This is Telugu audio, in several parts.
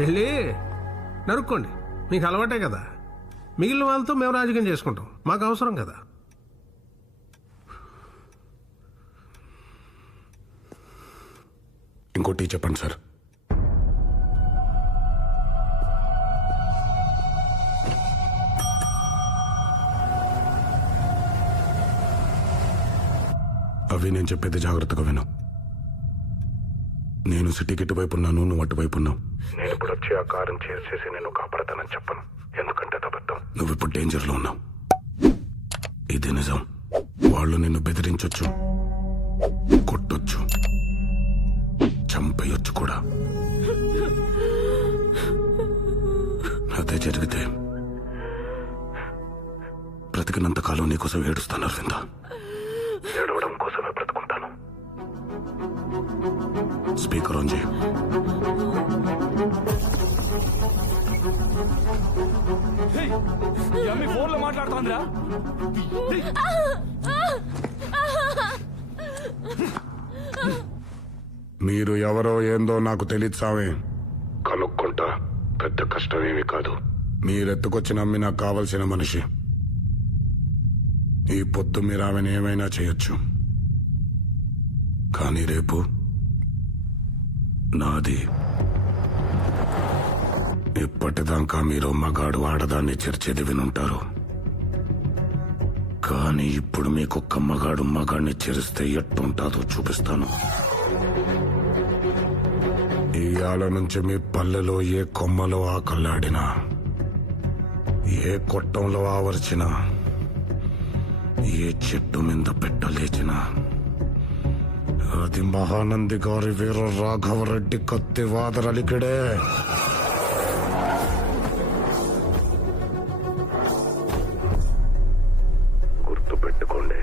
వెళ్ళి నరుక్కోండి, మీకు అలవాటే కదా. మిగిలిన వాళ్ళతో మేము రాజకీయం చేసుకుంటాం, మాకు అవసరం కదా. ఇంకోటి చెప్పండి సార్. అవి నేను చెప్పేది జాగ్రత్తగా విను. నేను సిటీకి ఇటువైపు ఉన్నాను, నువ్వు అటువైపు ఉన్నావు. నేను ఇప్పుడు వచ్చి ఆ కారం చేసేసి నేను కాపాడతానని చెప్పను, ఎందుకంటే అబద్ధం. నువ్వు ఇప్పుడు డేంజర్లో ఉన్నావు, ఇది నిజం. వాళ్ళు నిన్ను బెదిరించొచ్చు, కొట్టొచ్చు, చంపేయొచ్చు కూడా. అదే జరిగితే బ్రతికినంతకాలం నీకోసం ఏడుస్తాను అరవింద. ఏడవడం కోసమే బ్రతుకుంటాను. స్పీకర్ ఆన్ చేయి. ఫోన్ లో మాట్లాడుతోందిరా. మీరు ఎవరో ఏందో నాకు తెలియదు సామే, కనుక్కుంటా. పెద్ద కష్టమేమి కాదు. మీరెత్తుకొచ్చి నమ్మి నాకు కావలసిన మనిషి. ఈ పొద్దు మీరు ఆమెను ఏమైనా చేయొచ్చు, కానీ రేపు నాది. ఇప్పటిదాకా మీరు మగాడు ఆడదాన్ని చేర్చేది వినుంటారు, కానీ ఇప్పుడు మీకొక్క మగాడు మగాడిని చేరిస్తే ఎట్టుంటాదో చూపిస్తాను. ఇయాల నుంచి మీ పల్లెలో ఏ కొమ్మలో ఆకల్లాడినా, ఏ కొట్టంలో ఆవర్చినా, ఏ చెట్టు మీద పెట్టలేచినా అది మహానంది గారి వీర రాఘవరెడ్డి కత్తి వాదరలికిడే. గుర్తుపెట్టుకోండి,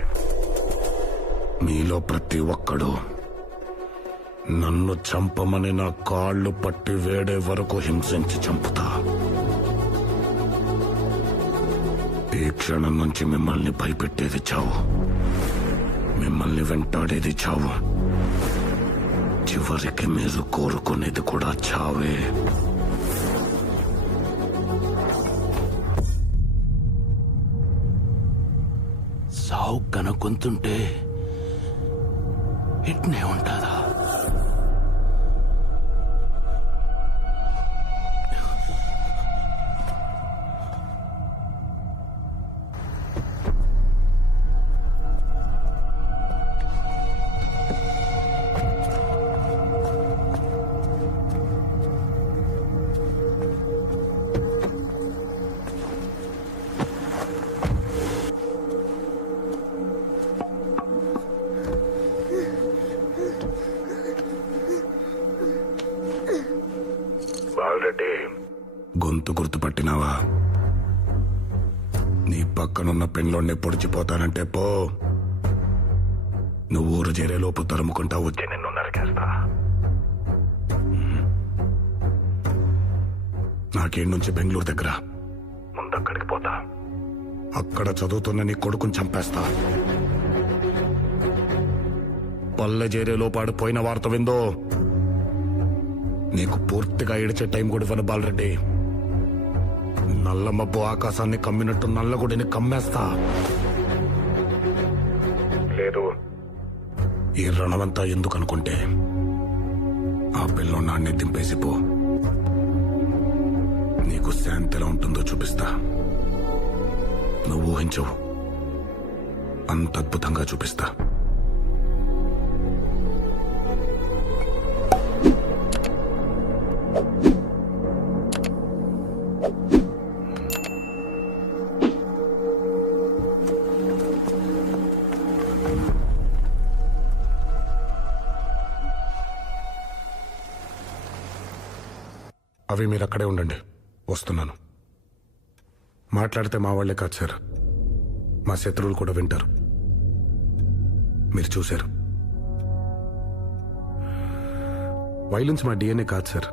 మీలో ప్రతి ఒక్కడు నన్ను చంపమని నా కాళ్ళు పట్టి వేడే వరకు హింసించి చంపుతా. ఈ క్షణం నుంచి మిమ్మల్ని భయపెట్టేది చావు, మిమ్మల్ని వెంటాడేది చావు, చివరికి మీరు కోరుకునేది కూడా చావే. సావు కనుక్కుంటుంటే ఇట్నే ఉంటుందా? బాలరెడ్డి, గొంతు గుర్తుపట్టినావా? నీ పక్కనున్న పెన్లోనే పొడిచిపోతానంటే పో. నువ్వు ఊరు చేరేలోపు తరుముకుంటా వచ్చి నిన్ను నరికేస్తా. నాకేం నుంచి బెంగళూరు దగ్గర, ముందక్కడికి పోతా. అక్కడ చదువుతున్న నీ కొడుకుని చంపేస్తా. పల్లె చేరేలోపు ఆడిపోయిన వార్త విందో నీకు పూర్తిగా ఏడిచే టైం కూడా ఇవ్వను బాలరెడ్డి. నల్ల మబ్బు ఆకాశాన్ని కమ్మినట్టు నల్లగుడిని కమ్మేస్తా. లేదు, ఈ రణమంతా ఎందుకు అనుకుంటే ఆ పిల్లో నాన్నే దింపేసిపో. నీకు శాంతి ఎలా ఉంటుందో చూపిస్తా. నువ్వు ఊహించవు, అంత అద్భుతంగా చూపిస్తా. అవి మీరు అక్కడే ఉండండి, వస్తున్నాను. మాట్లాడితే మా వాళ్లే కాదు సార్, మా శత్రువులు కూడా వింటారు. మీరు చూశారు, వైలెన్స్ మా డిఎన్ఏ కాదు సార్,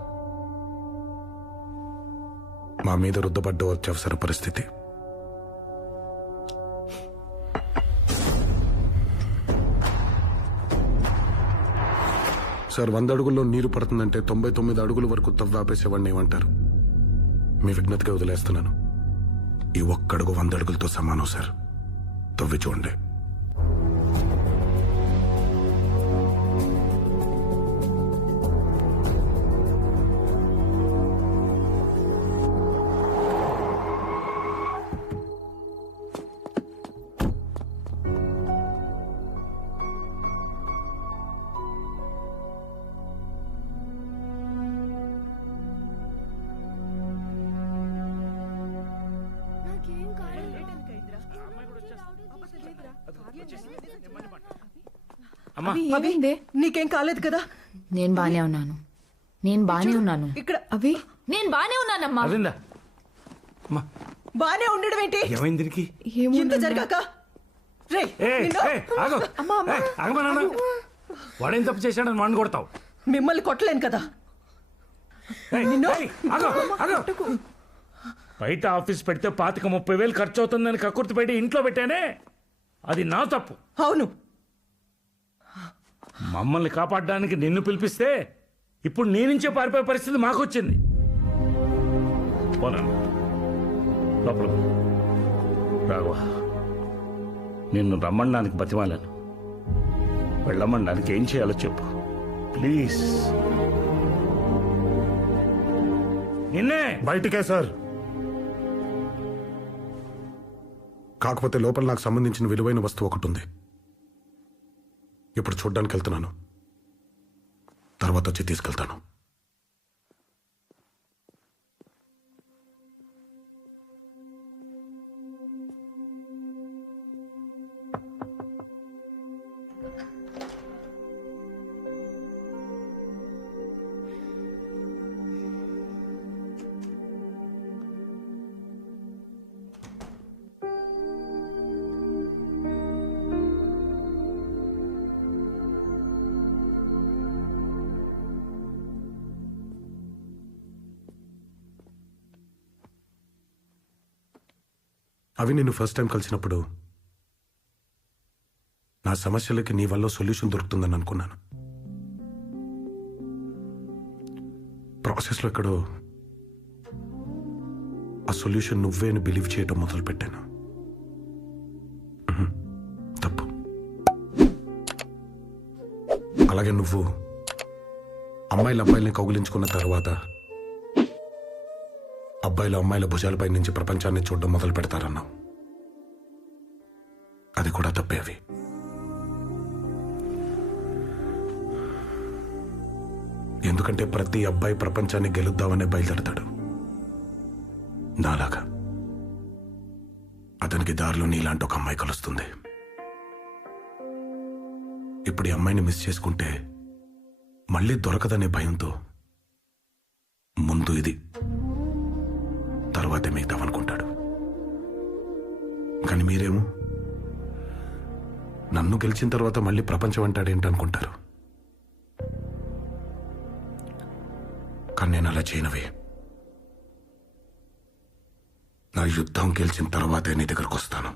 మా మీద రుద్దపడ్డ అత్యవసర పరిస్థితి. సార్ 100 అడుగుల్లో నీరు పడుతుందంటే 99 అడుగుల వరకు తవ్వాపేసేవాడిని ఏమంటారు? మీ విజ్ఞతగా వదిలేస్తున్నాను. ఈ ఒక్కడుగు 100 అడుగులతో సమానం సార్. తవ్వి చూడండి. ఏమైందే? నీకేం కాలేదు కదా? నేను బానే ఉన్నాను. ఇక్కడ అవి నేను బానే ఉన్నానమ్మా. అవిందా బానే ఉండడం ఏంటి? ఏమైంది దీనికి? ఇంత జరగాక రేయ్, నిన్ను- వాడేం తప్పు చేశాడని వాడిని కొడతావు? మిమ్మల్ని కొట్టలేను కదా. బయట ఆఫీస్ పెడితే 25,000-30,000 ఖర్చు అవుతుందని కక్కుర్తి పెట్టి ఇంట్లో పెట్టానే, అది నా తప్పు. అవును, మమ్మల్ని కాపాడడానికి నిన్ను పిలిపిస్తే ఇప్పుడు నీ నుంచే పారిపోయే పరిస్థితి మాకు వచ్చింది. పోనా లోపల రాఘవ, నిన్ను రమ్మడానికి బతిమాలను. వెళ్ళమనడానికి ఏం చేయాలో చెప్పు ప్లీజ్. నిన్నే బయటికే సార్. కాకపోతే లోపల నాకు సంబంధించిన విలువైన వస్తువు ఒకటి ఉంది. ఇప్పుడు చూడ్డానికి వెళ్తున్నాను, తర్వాత వచ్చి తీసుకెళ్తాను. అవి నిన్ను ఫస్ట్ టైం కలిసినప్పుడు నా సమస్యలకి నీ వల్ల సొల్యూషన్ దొరుకుతుందని అనుకున్నాను. ప్రాసెస్లో ఎక్కడో ఆ సొల్యూషన్ నువ్వే అని బిలీవ్ చేయడం మొదలు పెట్టాను. తప్పు. అలాగే నువ్వు అమ్మాయిల్ని కౌగిలించుకున్న తర్వాత అబ్బాయిలు అమ్మాయిల భుజాలపై నుంచి ప్రపంచాన్ని చూడడం మొదలు పెడతారన్నావు. అది కూడా తప్పే. అవి ఎందుకంటే ప్రతి అబ్బాయి ప్రపంచాన్ని గెలుద్దామనే బయలుదేరతాడు నాలాగా. అతనికి దారిలో నీలాంటి ఒక అమ్మాయి కలుస్తుంది. ఇప్పుడు ఈ అమ్మాయిని మిస్ చేసుకుంటే మళ్ళీ దొరకదనే భయంతో ముందు ఇది, తర్వాతే మిగతావనుకుంటాడు. కానీ మీరేమో నన్ను గెలిచిన తర్వాత మళ్ళీ ప్రపంచం అంటాడేంటనుకుంటారు. కానీ నేను అలా చేయనవే. నా యుద్ధం గెలిచిన తర్వాతే నీ దగ్గరకు వస్తాను.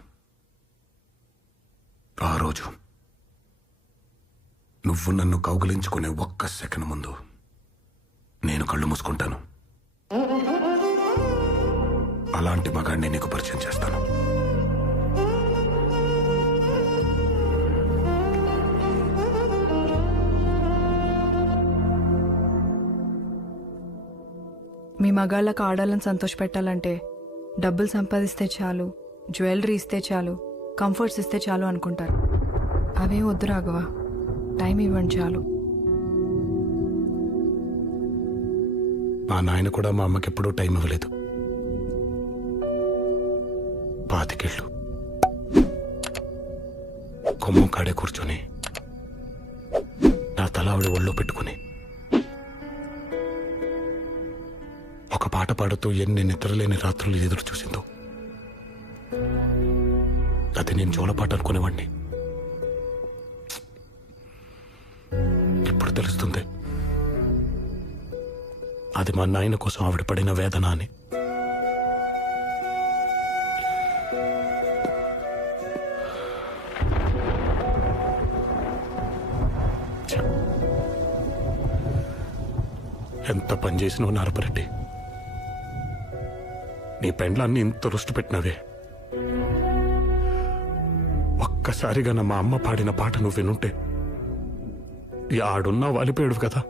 ఆ రోజు నువ్వు నన్ను కౌగిలించుకునే ఒక్క సెకండ్ ముందు నేను కళ్ళు మూసుకుంటాను. అలాంటి మగాడిని నీకు పరిచయం చేస్తాను. మీ మగాళ్ళకు ఆడాలని సంతోషపెట్టాలంటే డబ్బులు సంపాదిస్తే చాలు, జ్యువెలరీ ఇస్తే చాలు, కంఫర్ట్స్ ఇస్తే చాలు అనుకుంటారు. అవే వద్దు రాఘవ, టైం ఇవ్వండి చాలు. మా నాయన కూడా మా అమ్మకి ఎప్పుడూ టైం ఇవ్వలేదు. 25 ఏళ్ళు కొమ్మం కాడే కూర్చొని నా తల ఆవిడ ఒళ్ళో పెట్టుకుని ఒక పాట పాడుతూ ఎన్ని నిద్రలేని రాత్రులు ఎదురు చూసిందో. అది నేను జోలపాట అనుకునేవాడిని. ఇప్పుడు తెలుస్తుంది అది మా నాయన కోసం ఆవిడ పడిన వేదన అని. ఎంత పని చేసినావు నారపరెడ్డి. నీ పెండ్లాన్ని ఇంత రుష్టి పెట్టినవే. ఒక్కసారిగా మా అమ్మ పాడిన పాట నువ్వు వినుంటే ఈ ఆడున్నా వాలిపోయాడు కదా.